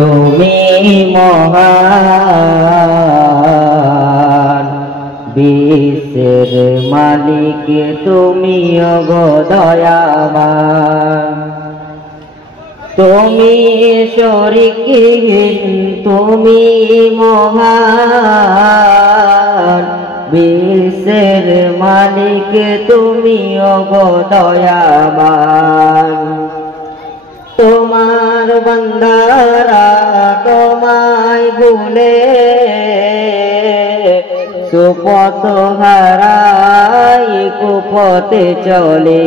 তুমি মহান বিশ্বের মালিক তুমি ওগো দয়াবান তুমি শরীকহীন তুমি মহান বিশ্বের মালিক তুমি ওগো দয়াবান তোমার বান্দারা তোমায় ভুলে সুপথ হারাই কুপথে চলে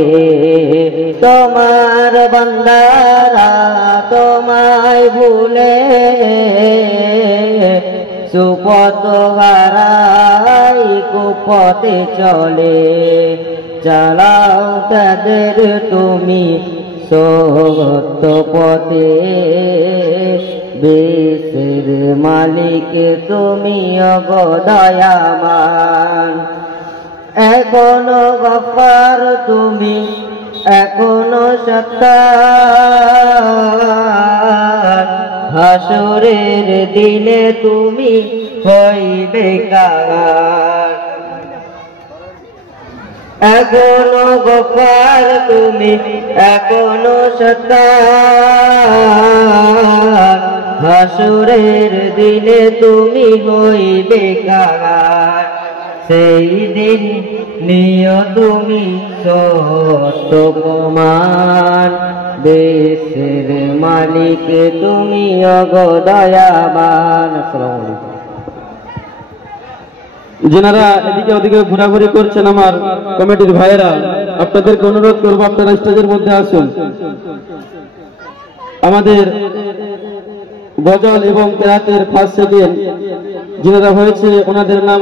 তোমার বান্দারা তোমায় ভুলে সুপথ হারাই কুপথে চলে চালাও তাদের তুমি সত্য পথে বিশ্বের মালিক তুমি ওগো দয়াবান এখনো গফফার তুমি এখনো সত্তার হাসরের দিনে তুমি হইবে কার এখনো গফফার তুমি এখনো সত্তার হাসরের দিনে তুমি হইবে কার সেই দিন নিও তুমি সত্য প্রমাণ বিশ্বের মালিক তুমি ওগো দয়াবান। আসসালামু আলাইকুম। যারা এদিকে ওদিকে ঘোরাঘুরি করছেন আমার কমিটির ভাইয়েরা, আপনাদেরকে অনুরোধ করবো আপনারা স্টেজের মধ্যে আসুন। আমাদের গজল এবং কেরাতের ফার্স্ট সেকেন্ড যারা হয়েছে ওনাদের নাম